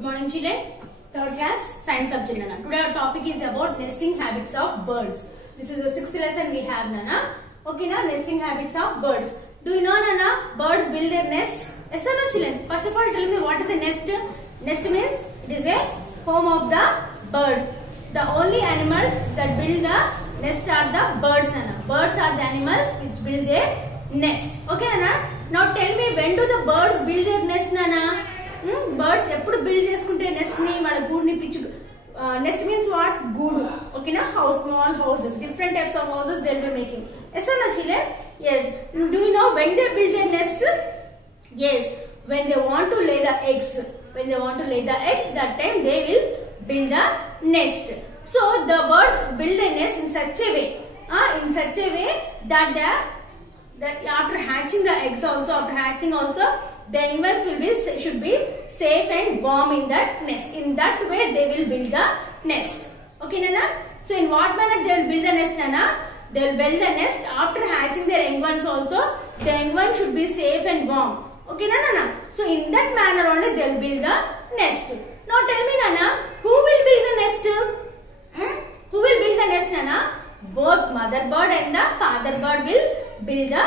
Good morning children, 3rd class science subject Nana. Today our topic is about nesting habits of birds. This is the 6th lesson we have Nana. Okay na, nesting habits of birds. Do you know Nana, birds build their nest? Yes or no children? First of all tell me what is a nest? Nest means it is a home of the bird. The only animals that build the nest are the birds Nana. Birds are the animals which build their nest. Okay Nana. Now tell me when do the birds build their nest Nana? Birds ఎప్పుడు build చేసుకుంటే nest ని వాళ్ళ గూడుని పిచ్చు nest means what? గూడు. Okay na, house, small houses, different types of houses they will be making. Yes or no children? Yes. Do you know when they build their nest? Yes, when they want to lay the eggs. When they want to lay the eggs, that time they will build the nest. So the birds build a nest in such a way that after hatching the eggs also, the young should be safe and warm in that nest. In that way they will build the nest. Okay Nana? So in what manner they will build the nest Nana? They will build the nest after hatching their young ones also. The young one should be safe and warm. Okay Nana? So in that manner only they will build the nest. Now tell me Nana, who will build the nest? Who will build the nest Nana? Both mother bird and the father bird will build the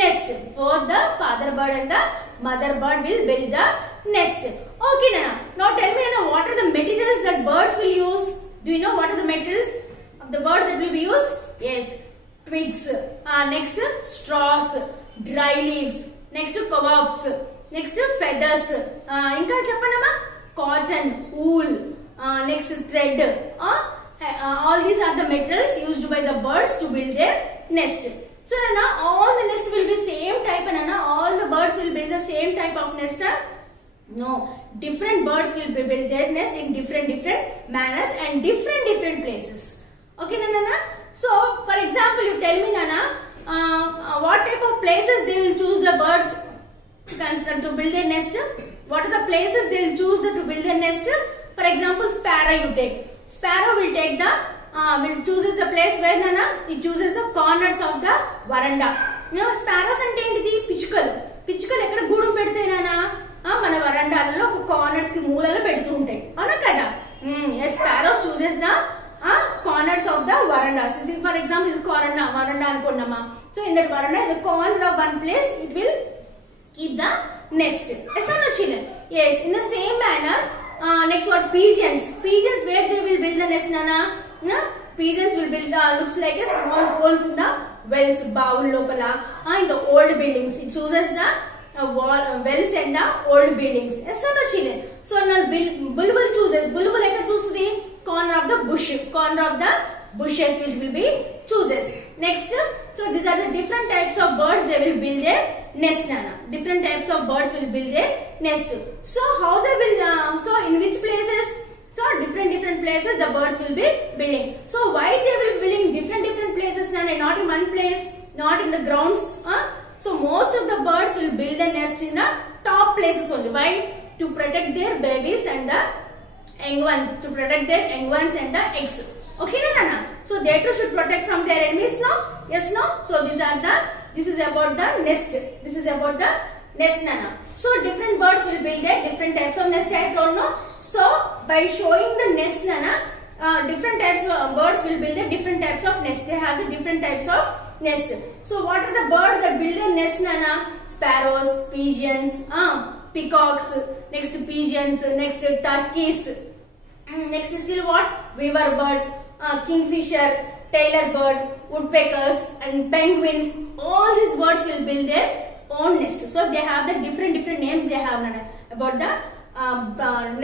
nest. Both the father bird and the mother bird will build the nest. Okay Nana. Now tell me Nana, what are the materials that birds will use? Do you know what are the materials of the birds that will be used? Yes, twigs, next straws, dry leaves, next cobwebs, next feathers, inka cheppanama, cotton, wool, next thread. All these are the materials used by the birds to build their nest. So Nana, all the nests will be same type Nana. All the birds will build the same type of nest. No, different birds will build their nest in different manners and different places. Okay Nana? So for example, you tell me Nana, what type of places they will choose the birds to build their nest? What are the places they will choose to build their nest? For example, sparrow you take. Sparrow will take the chooses the place where Nana, it chooses the corners of the veranda. Now sparrows ante enti పిచ్చుకలు ఎక్కడ గూడు పెడతాయి Nana? మన వరండాలలో ఒక corners కి మూలలో పెడుతూ ఉంటాయి అవునా కదా. Sparrows chooses the corners of the verandas. For example, this veranda అనుకున్నామా. So in that veranda, in the corner of one place, it will keep the nest. Yes or no children? Yes. In the same manner, next what? Pigeons. Pigeons, where they will build the nest Nana? Pigeons will build looks like a small holes in the wells, bowl lopala, in the old buildings. It chooses the wells and the old buildings. Yes or no children? So now bulbul chooses. Bulbul ekkada chustadi? Corner of the bush. Corner of the bushes will be chooses. Next, so these are the different types of birds they will build their nest Nana. Different types of birds will build their nest. So how they will? So in which places? So different places the birds will be building. So why they will be building different places Nana? Not in one place, not in the grounds. So most of the birds will build the nest in the top places only. Why? To protect their babies and the young ones. To protect their young ones and the eggs. Okay Nana? So they too should protect from their enemies, no? Yes, no? So this is about the nest. This is about the nest Nana. So different birds will build their different types of nest. I don't know. So by showing the nest Nana, different types of birds will build the different types of nest. They have the different types of nest. So what are the birds that build their nest Nana? Sparrows, pigeons, peacocks, next pigeons, next turkeys, next still what? Weaver bird, kingfisher, tailor bird, woodpeckers and penguins. All these birds will build their own nest. So they have the different names they have Nana, about the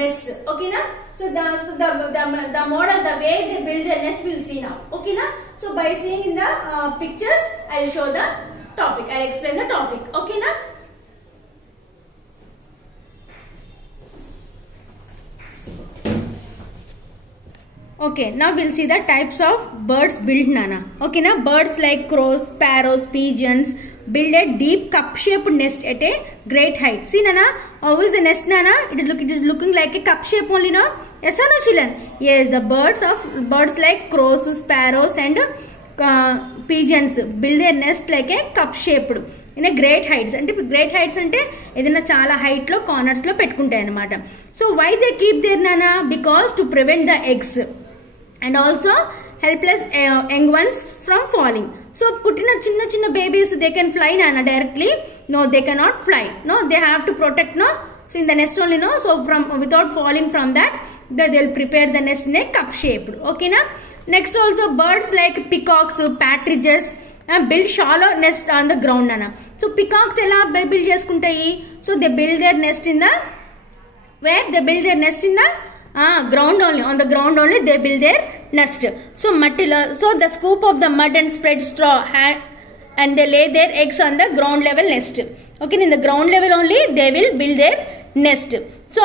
nest. Okay na? So the model, the way they build the nest we'll see now. Okay na? So by seeing in the pictures, I will show the topic. I will explain the topic. Okay na? Okay, now we'll see the types of birds built Nana. Okay na? Birds like crows, sparrows, pigeons build a deep cup-shaped nest at a great height. See Nana, how is the nest Nana? It is looking like a cup shape only, no? Yes or no children? Yes, the birds like crows, sparrows and pigeons build their nest like a cup shaped. In a great heights. అంటే ఇప్పుడు great heights అంటే ఏదైనా చాలా హైట్లో కార్నర్స్లో పెట్టుకుంటాయి అనమాట. So why they keep there నానా? Because to prevent the eggs and also helpless young ones from falling. So పుట్టిన చిన్న చిన్న babies, they can fly nana directly? No, they cannot fly. No, they have to protect, no? So in the nest only, no? So from without falling from that, they'll prepare the nest in a cup shaped. Okay na? Next also birds like peacocks, partridges build shallow nest on the ground nana. So peacocks ela build cheskuntayi? So they build their nest in the where? They build their nest in the ground only. On the ground only they build their nest. So so the scoop of the mud and spread straw and they lay their eggs on the ground level nest. Okay, in the ground level only they will build their nest. So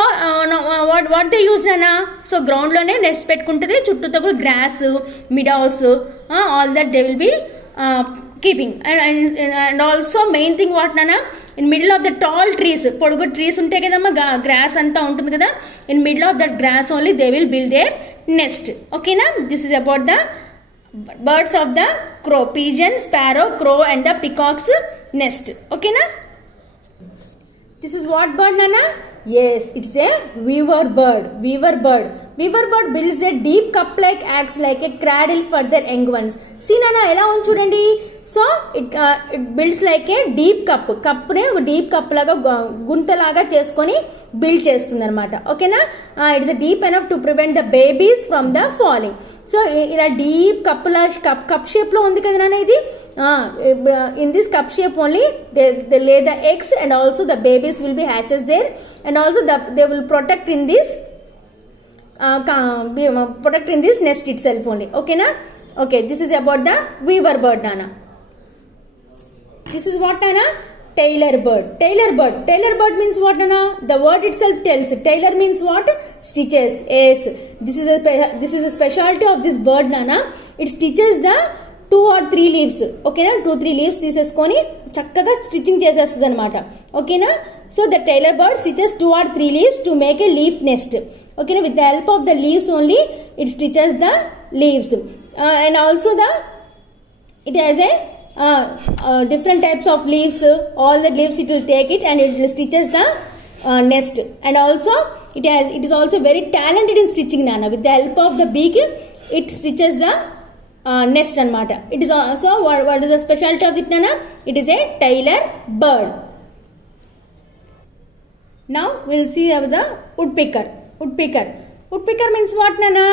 what they use nana? So ground lone nest pettukuntadi, chuttuto kuda grass, meadows, all that they will be keeping. And also main thing what nana? In middle of the tall trees, podugu trees untayi kadamma, grass anta untundi kada, in middle of that grass only they will build their nest. Okay na? This is about the birds of the crow, pigeon, sparrow, crow and the peacock's nest. Okay na? This is what bird nana? Yes, it's a weaver bird. Weaver bird. Weaver bird builds a deep cup like, acts like a cradle for their young ones. See nana, ela on chudandi. So it builds like a deep cup. Cup ne oka deep cup laga gunta laga cheskoni build chestundi anamata. Okay na? It is a deep enough to prevent the babies from the falling. So ila deep cup shape lo undi kada nana idi. In this cup shape only they lay the eggs and also the babies will be hatches there, and also they will protect in this nest itself only. Okay na? Okay, this is about the weaver bird nana. This is what nana? Tailor bird. Tailor bird. Tailor bird means what nana? The word itself tells. Tailor means what? Stitches. Yes. This is a specialty of this bird nana. It stitches the 2 or 3 leaves. Okay na? 2-3 leaves తీసేసుకొని చక్కగా stitching చేసేస్తుంది అనమాట. ఓకేనా? So the tailor bird stitches 2 or 3 leaves to make a leaf nest. Okay, with the help of the leaves only it stitches the leaves, and also it has a different types of leaves. All the leaves it will take it and it stitches the nest, and also it is also very talented in stitching nana. With the help of the beak it stitches the nest anamata. It is also what is the specialty of it nana? It is a tailor bird. Now we will see about the woodpecker. Woodpecker means what nana?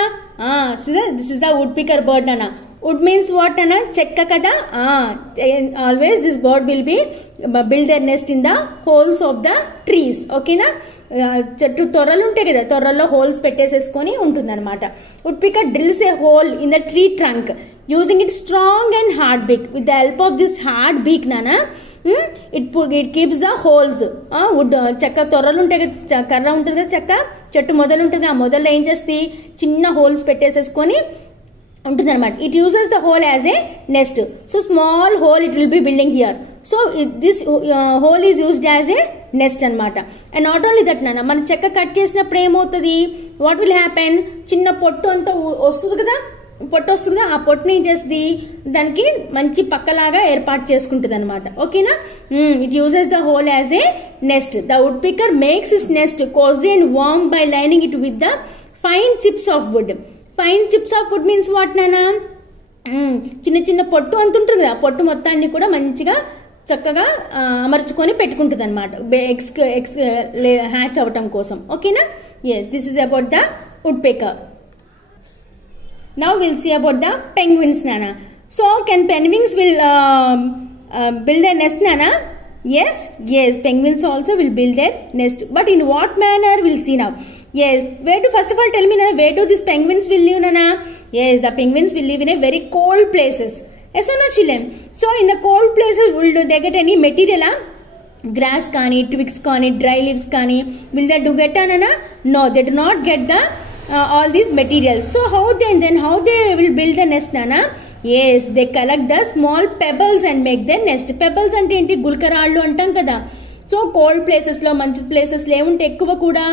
This is the woodpecker bird nana. Wood means what nana? Chekka kada. Always this bird will be build their nest in the holes of the trees. Okay na? చెట్టు తొర్రలు ఉంటాయి కదా, తొర్రల్లో holes పెట్టేసేసుకొని ఉంటుంది అనమాట. woodpecker drills a hole in the tree trunk using its strong and hard beak. With the help of this hard beak nana, it keeps the holes. wood చెక్క తొర్రలు ఉంటాయి కదా, కర్ర ఉంటుంది కదా, చెట్టు మొదలు ఉంటుంది, ఆ మొదల్లో ఏం చేస్తుంది, చిన్న హోల్స్ పెట్టేసేసుకొని ఉంటుంది అనమాట. It uses the hole as a nest. So small hole it will be building here. So this hole is used as a nest అనమాట. అండ్ నాట్ ఓన్లీ దట్ నాన్న, మన చెక్క కట్ చేసినప్పుడు ఏమవుతుంది, వాట్ విల్ హ్యాపెన్, చిన్న పొట్టు అంతా వస్తుంది కదా, పొట్టు వస్తుంది కదా, ఆ పొట్టుని ఏం చేస్తుంది, దానికి మంచి పక్కలాగా ఏర్పాటు చేసుకుంటుంది అనమాట. ఓకేనా? It uses the hole as a nest. The wood picker makes is nest cosy and warm by lining it with the fine chips of wood. Fine chips of wood means what నానా? చిన్న చిన్న పొట్టు అంత ఉంటుంది కదా, ఆ పొట్టు మొత్తాన్ని కూడా మంచిగా చక్కగా అమర్చుకొని పెట్టుకుంటుంది అనమాట, ఎగ్స్ హ్యాచ్ అవ్వటం కోసం. ఓకేనా? Yes, this is about the wood picker. Now we'll see about the penguins nana. So can penguins will build a nest nana? Yes, penguins also will build their nest, but in what manner we'll see now. Yes, first of all tell me nana, where do these penguins will live nana? Yes, the penguins will live in a very cold places. Yes or no children? So in the cold places will they get any material? Grass kani, twigs kani, dry leaves kani, will they do get nana? No, they do not get the all these materials. So how they will build the nest nana? Yes, they collect the small pebbles and make their nest. Pebbles ante enti gulkarallu antam kada. So cold places lo, manchi places lo emunte ekkuva kuda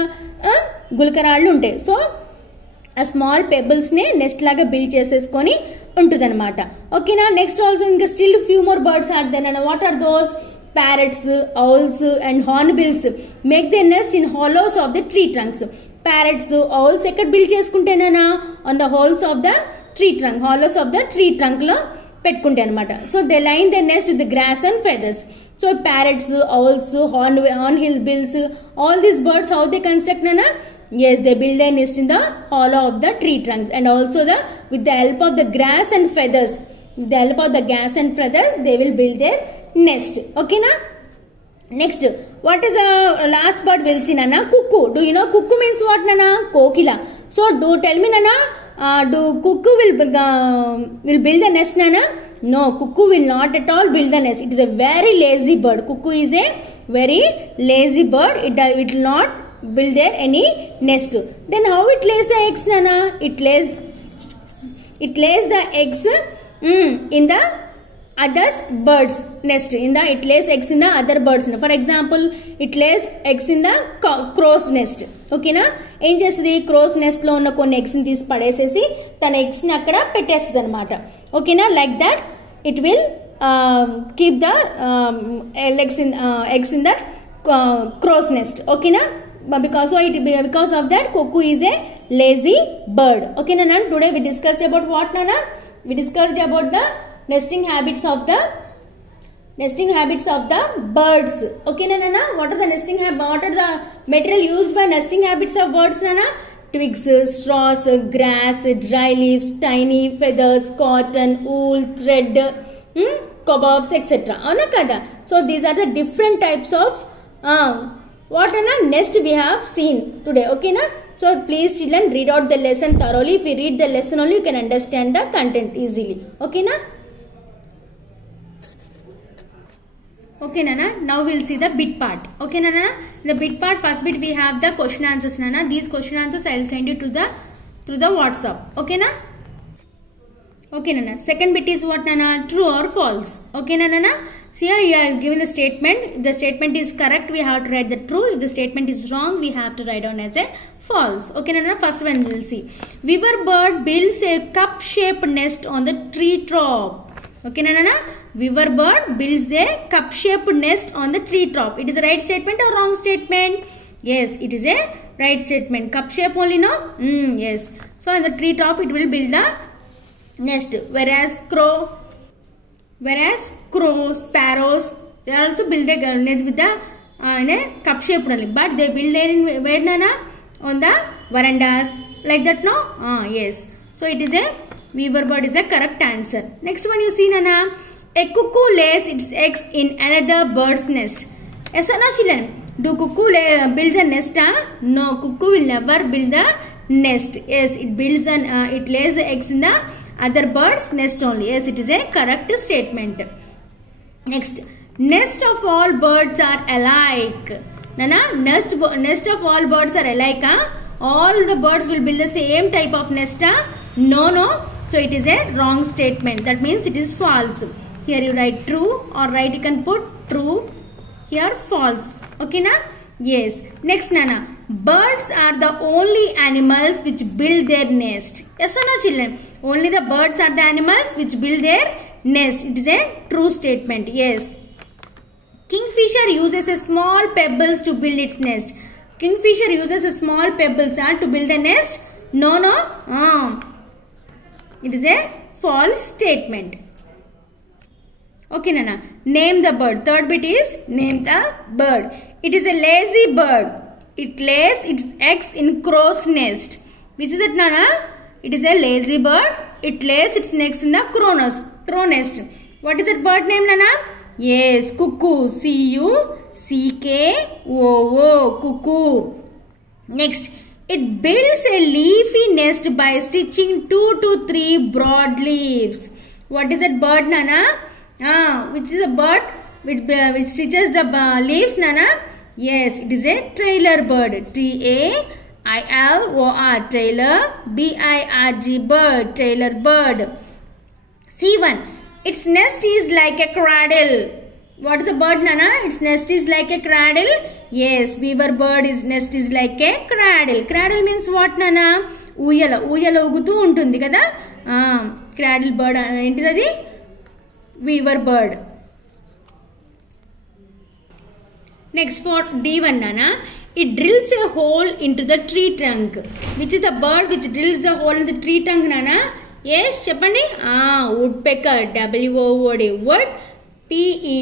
gulkarallu untayi. So a small pebbles ne nest laga build chesesకొని ఉంటుందన్నమాట. ఓకేనా? Next also ఇంకా still few more birds are then. And what are those? parrots, owls and hornbills make their nest in hollows of the tree trunks. Parrots, owls ఎక్కడ build చేసుకుంటేనా on the holes of the tree trunk, hollows of the tree trunk లో పెట్టుకుంటే అనమాట. So they line the nest with grass and feathers. So parrots, owls, hornbills, all these birds, how they construct nana? Yes, they build their nest in the hollow of the tree trunks, and also with the help of the grass and feathers. With the help of the grass and feathers, they will build their nest. Okay na? Next, what is the last bird we'll see nana? Cuckoo. Do you know cuckoo means what nana? Kokila. So do tell me nana, do cuckoo will build a nest nana? No, cuckoo will not at all build the nest. It is a very lazy bird. Cuckoo is a very lazy bird. It will not build there any nest. Then how it lays the eggs nana? It lays the eggs in the other birds nest. It lays eggs in the other birds. For example, it lays eggs in the crow's nest. Okay na? ఏం చేస్తుంది, crores NEFT లో ఉన్న కొన్ని eggs ని తీసి పడేసేసి తన eggs ని అక్కడ పెట్టేస్తుంది అనమాట. ఓకేనా? Like that it will keep the eggs in that crow's nest. ఓకేనా? because of that, cuckoo is a lazy bird. Okay nana? Today we discussed about what nana? We discussed about the nesting habits of the birds. Okay nana? What are the what are the material used by nesting habits of birds nana? Twigs, straws, grass, dry leaves, tiny feathers, cotton, wool, thread, cobwebs, etc. Avuna kada? So these are the different types of what nana? Nest we have seen today. Okay na? So please children, read out the lesson thoroughly. If you read the lesson only, you can understand the content easily. Okay na? Okay nana? Now we'll see the bit part. Okay nana? The bit part, first bit we have the question answers nana. These question answers I will send you through the WhatsApp. Okay na? Okay nana? Second bit is what nana? True or false. Okay nana? See here you are given the statement. If the statement is correct, we have to write the true. If the statement is wrong, we have to write down as a false. Okay nana? First one we will see. Weaver bird builds a cup-shaped nest on the tree top. Okay nana? Weaver bird builds a cup-shaped nest on the tree top. It is a right statement or wrong statement? Yes, it is a right statement. Cup shape only, no? Yes. So on the tree top it will build the nest. Whereas crow, sparrows, they also build a nest with the in a cup shape only. But they build there in where nana? On the verandas. Like that, no? Yes. So it is a weaver bird is a correct answer. Next one you see nana. A cuckoo lays its eggs in another bird's nest. Yes or no children? Do cuckoo build the nest? No, cuckoo will never build the nest. Yes, it lays the eggs in the other bird's nest only. Yes, it is a correct statement. Next, nest of all birds are alike. Nana, nest of all birds are alike. All the birds will build the same type of nest. No. So it is a wrong statement. That means it is false. Here you write true, or right you can put true. Here false. Okay na? Yes. Next nana. Birds are the only animals which build their nest. Yes or no children? Only the birds are the animals which build their nest. It is a true statement. Yes. Kingfisher uses a small pebbles to build its nest. Kingfisher uses a small pebbles to build a nest. No. It is a false statement. Okay nana? Name the bird. Third bit is name the bird. It is a lazy bird. It lays its eggs in crow's nest. Which is it nana? It is a lazy bird. It lays its eggs in the crow nest. What is that bird name nana? Yes, cuckoo. C-U-C-K-O-O. Cuckoo. Next, it builds a leafy nest by stitching 2 to 3 broad leaves. What is that bird nana? Which is a bird which stitches the leaves nana? Yes, it is a trailer bird. T-A-I-L-O-R. Trailer. B-I-R-G. Bird. Trailer bird. C1. Its nest is like a cradle. What is a bird nana? Its nest is like a cradle. Yes, weaver bird nest is like a cradle. Cradle means what nana? Uyala ugutu untundi kada? Cradle bird enti adi? Weaver bird. Next for D1 Nana, it drills a hole into the tree trunk. Which is the bird which drills the hole in the tree trunk Nana? Yes, Chapani? Woodpecker. W-O-O-D. Wood. P-E-C-K-E-R.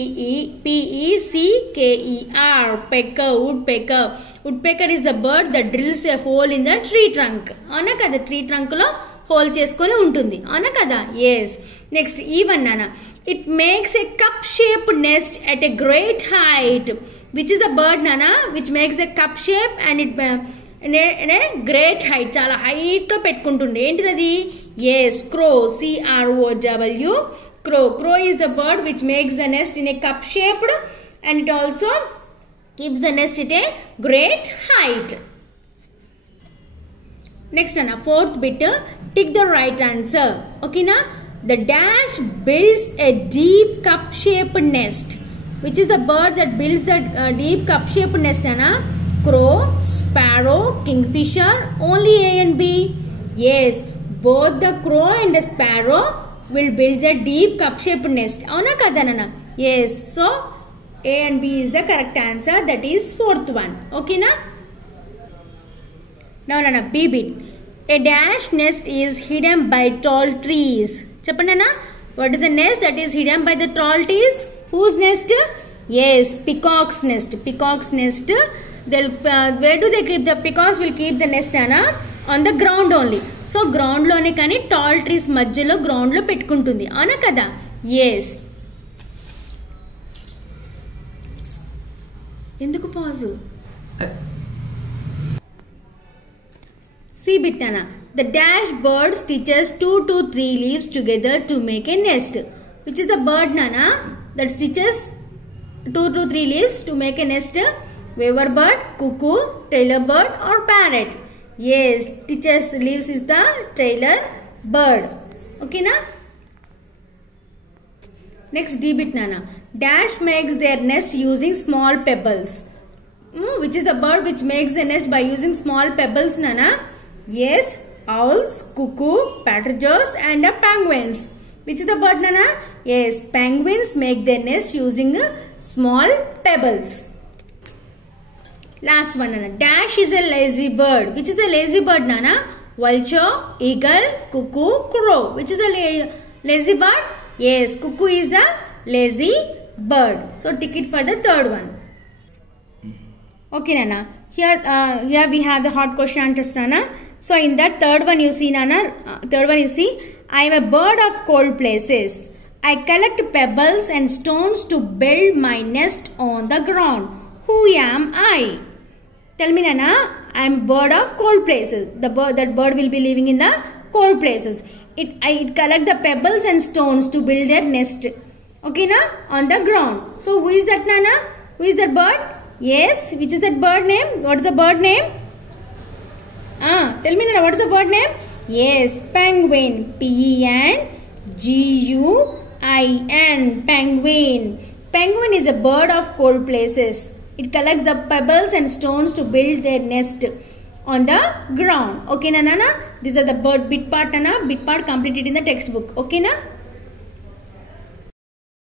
Pecker. Woodpecker. Woodpecker is the bird that drills a hole in the tree trunk. Avuna kada? Tree trunk lo hole cheskoni untundi. Avuna kada? Yes. Next E1 Nana. It makes a cup-shaped nest at a great height. Which is the bird Nana? Which makes a cup shape and it in a great height. Chala height lo pettukuntundi. Entidadi? Yes, crow. C-R-O-W. Crow. Crow is the bird which makes the nest in a cup shaped and it also keeps the nest at a great height. Next Nana, fourth bit, tick the right answer. Okay na? The dash builds a deep cup shaped nest. Which is the bird that builds the deep cup shaped nest Nana? Crow, sparrow, kingfisher, only A and B. Yes, both the crow and the sparrow will build a deep cup shaped nest. Avuna kada Nana? Yes, so A and B is the correct answer. That is fourth one. Okay na? Now Nana, B bit. A dash nest is hidden by tall trees. Cheppandi Nana? What is the nest that is hidden by the tall trees? Whose nest? Yes, peacock's nest. Peacock's nest. Where do they keep the peacocks? Will keep the nest Nana? On the ground only. So ground lone kani tall trees madhyalo ground lo pettukuntundi. Avuna kada? Yes. Enduku pause? C bit Nana. The dash bird stitches 2 to 3 leaves together to make a nest. Which is the bird Nana that stitches 2 to 3 leaves to make a nest? Weaver bird, cuckoo, tailor bird or parrot? Yes, stitches leaves is the tailor bird. Okay na? Next D bit Nana. Dash makes their nest using small pebbles. Which is the bird which makes a nest by using small pebbles Nana? Yes, owls, cuckoo, partridges and penguins. Which is the bird Nana? Yes, penguins make their nest using small pebbles. Last one Nana. Dash is a lazy bird. Which is the lazy bird Nana? Vulture, eagle, cuckoo, crow. Which is a lazy bird? Yes, cuckoo is the lazy bird. So tick it for the third one. Okay Nana. Here we have the hot question and test Nana. So in that third one you see Nana. Third one you see. I am a bird of cold places. I collect pebbles and stones to build my nest on the ground. Who am I? Tell me Nana. I am a bird of cold places. That bird will be living in the cold places. It collect the pebbles and stones to build their nest. Okay na? On the ground. So who is that Nana? Who is that bird? Yes. Which is that bird name? What is the bird name? Tell me Nana. What is the bird name? Yes. Penguin. P-E-N-G-U-I-N. Penguin. Penguin is a bird of cold places. It collects the pebbles and stones to build their nest on the ground. Okay na Nana? These are the bird bit part Nana. Bit part completed in the textbook. Okay na?